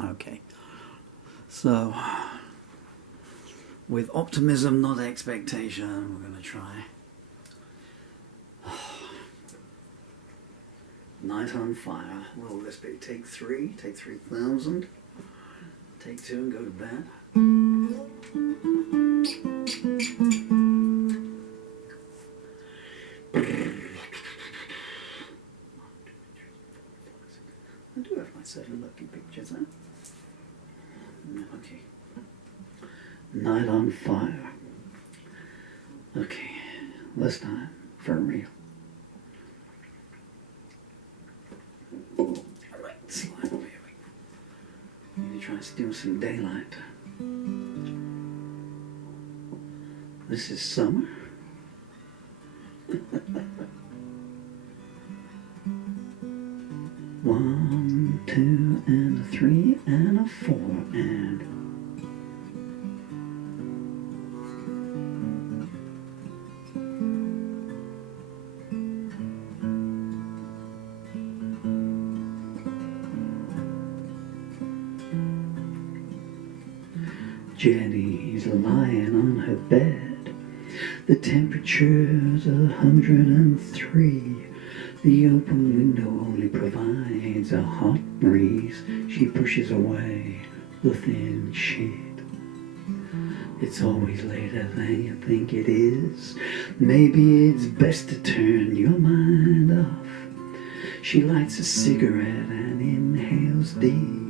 Okay. So, with optimism, not expectation, we're going to try. Night on Fire. What will this be? Take 3? Take 3,000? Take 2 and go to bed? I do have my 7 lucky pictures, huh? Okay. Night on Fire. Okay, this time, for real. Alright, slide over here. Need to try and steal some daylight. This is summer. One, 2, and a 3, and a 4, and Jenny's lying on her bed. The temperature's 103. The open window only provides a hot breeze. She pushes away the thin sheet. It's always later than you think it is. Maybe it's best to turn your mind off. She lights a cigarette and inhales deep.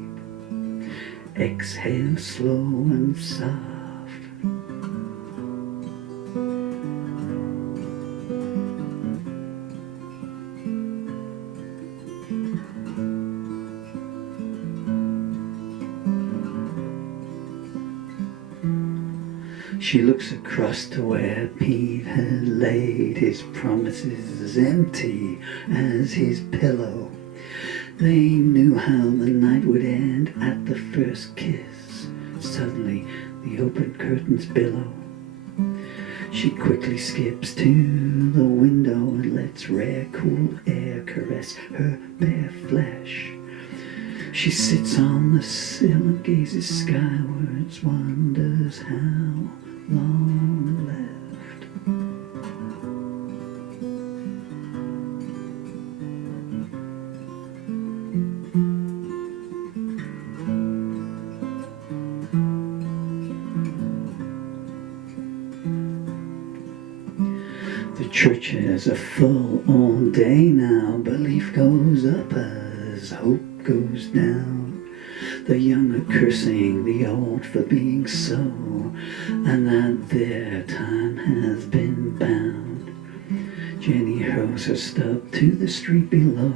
Exhale slow and soft. She looks across to where Pete had laid his promises as empty as his pillow. They knew how the night would end at the first kiss. Suddenly, the open curtains billow. She quickly skips to the window and lets rare, cool air caress her bare flesh. She sits on the sill and gazes skywards, wonders how long left. The churches are full all day now. Belief goes up as hope goes down. The young are cursing the old for being so, and that their time has been bound. Jenny hurls her stub to the street below,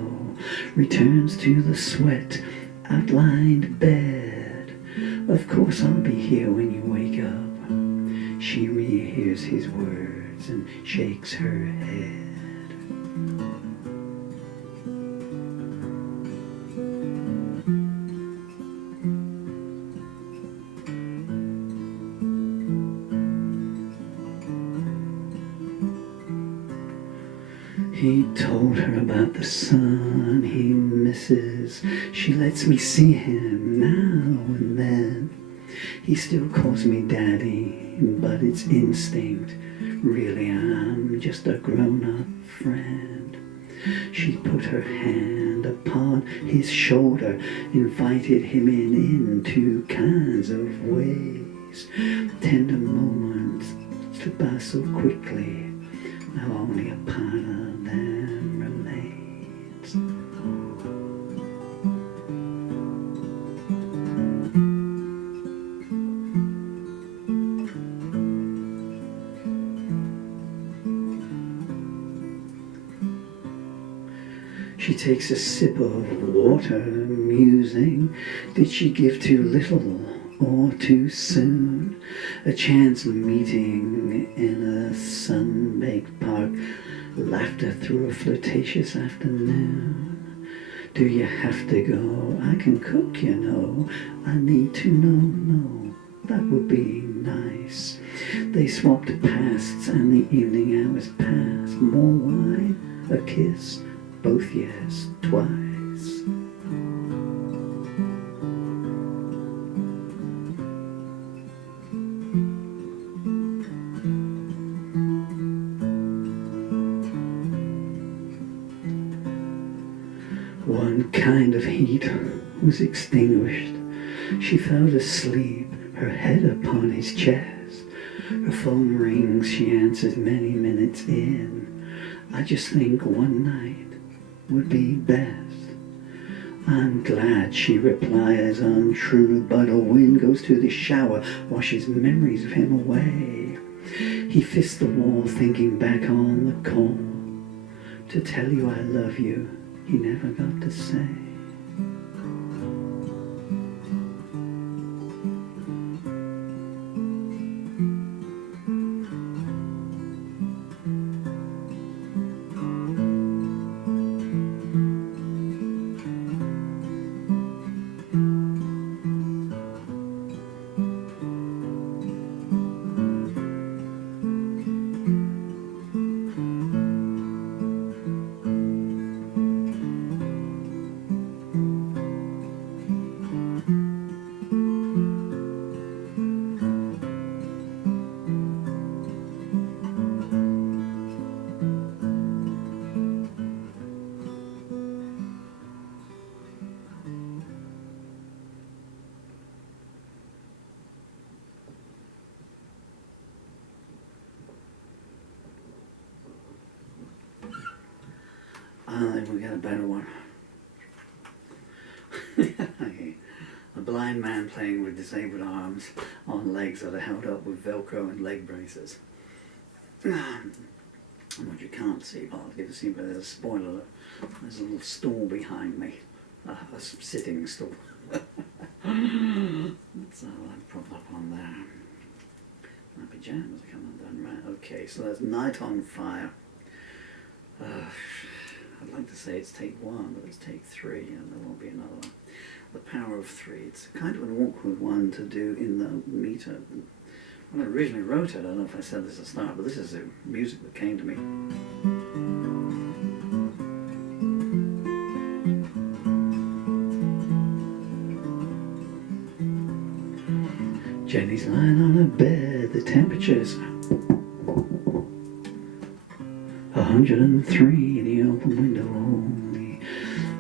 returns to the sweat outlined bed. Of course I'll be here when you wake up. She rehears his words and shakes her head. He told her about the son he misses. She lets me see him now and then. He still calls me daddy, but it's instinct. Really, I'm just a grown-up friend. She put her hand upon his shoulder, invited him in two kinds of ways. Tender moments slip by so quickly. Now only a part of them remains. She takes a sip of water, musing. Did she give too little or too soon? A chance meeting in a sun-baked park, laughter through a flirtatious afternoon. Do you have to go? I can cook, you know. I need to know, that would be nice. They swapped pasts and the evening hours passed. More wine, a kiss, both yes, twice. kind of heat was extinguished. She fell asleep, her head upon his chest. Her phone rings, she answers many minutes in. I just think one night would be best. I'm glad, she replies, untrue, but a wind goes to the shower, washes memories of him away. He fists the wall, thinking back on the call. To tell you I love you, he never got to say. I think we'll get a better one. Okay. A blind man playing with disabled arms on legs that are held up with Velcro and leg braces. And what you can't see, but I'll give you a scene, but there's a spoiler. There's a little stool behind me, a sitting stool. So I've propped up on there. My pajamas are coming undone, right? Okay, so that's Night on Fire. I'd like to say it's take one, but it's take three, and there won't be another one. The Power of Three. It's kind of an awkward one to do in the meter. When I originally wrote it, I don't know if I said this at the start, but this is the music that came to me. Jenny's lying on her bed, the temperature's 103, the open window only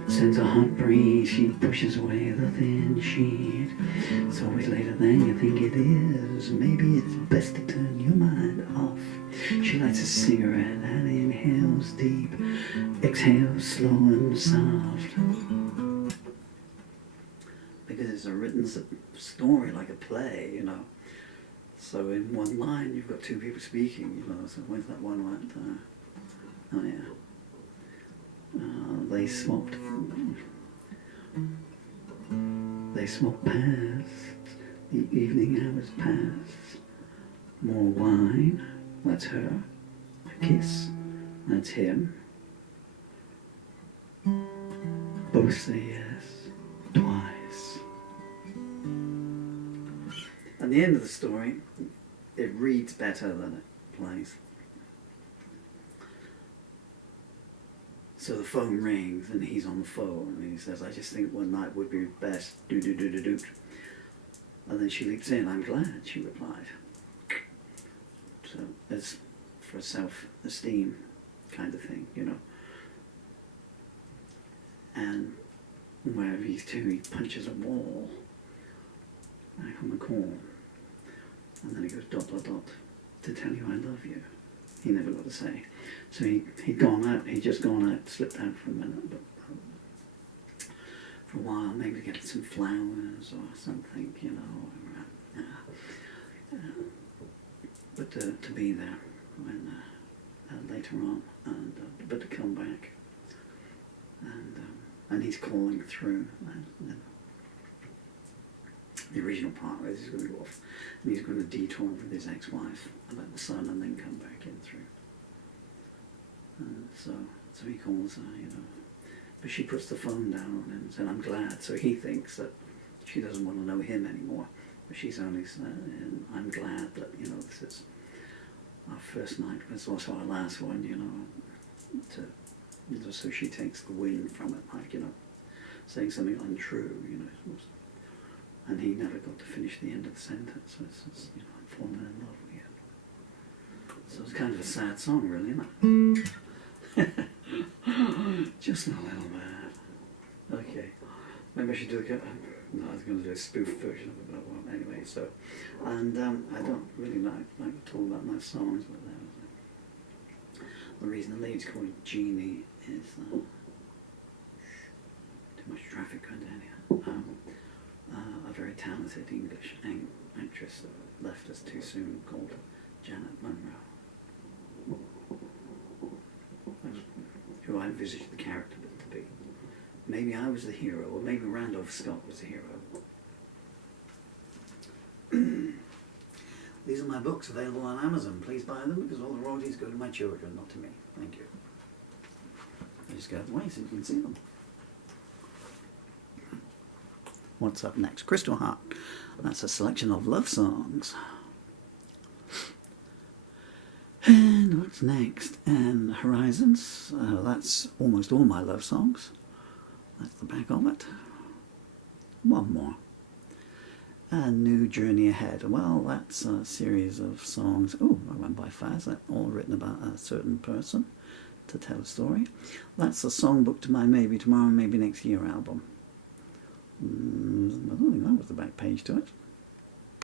sends a hot breeze. She pushes away the thin sheet. It's always later than you think it is. Maybe it's best to turn your mind off. She lights a cigarette and inhales deep, exhales slow and soft. Because it's a written story, like a play, you know. So in one line you've got two people speaking, you know. So where's that one right there? Oh yeah. They swapped past. The evening hours passed. More wine. That's her. A kiss. That's him. Both say yes. Twice. At the end of the story, it reads better than it plays. So the phone rings and he's on the phone and he says, I just think one night would be best, do-do-do-do-do. And then she leaps in, I'm glad, she replied. So it's for self-esteem kind of thing, you know. And wherever he's to, he punches a wall back on the corner. And then he goes dot, dot, dot, to tell you I love you. He never got to say. So he'd gone out, he'd just gone out, slipped out for a minute, but for a while, maybe get some flowers or something, you know. But to be there when later on, and but to come back, and he's calling through. And the original part where he's going to go off, and he's going to detour with his ex-wife about the son, and then come back in through. So he calls her, you know. But she puts the phone down on him and said, I'm glad. So he thinks that she doesn't want to know him anymore. But she's only saying, I'm glad that, you know, this is our first night. It's also our last one, you know. So she takes the wind from it, like, you know, saying something untrue, you know. And he never got to finish the end of the sentence. So it's you know, I'm falling in love with you. So it's kind of a sad song, really, isn't it? Just a little bit. Okay. Maybe I should do no, I was going to do a spoof version of it, but I won't anyway. So, and I don't really like to talk about my songs, but the reason the lady's called Jeannie is too much traffic going down here. A very talented English actress that left us too soon, called Janet Monroe, who I envisaged the character to be. Maybe I was the hero, or maybe Randolph Scott was the hero. These are my books available on Amazon. Please buy them because all the royalties go to my children, not to me. Thank you. I just go out of the way so you can see them. What's up next? Crystal Heart. That's a selection of love songs. And what's next? And Horizons. That's almost all my love songs. That's the back of it. One more. A New Journey Ahead. Well, that's a series of songs. Oh, I went by fast. All written about a certain person to tell a story. That's a songbook to my Maybe Tomorrow, Maybe Next Year album. I don't think that was the back page to it.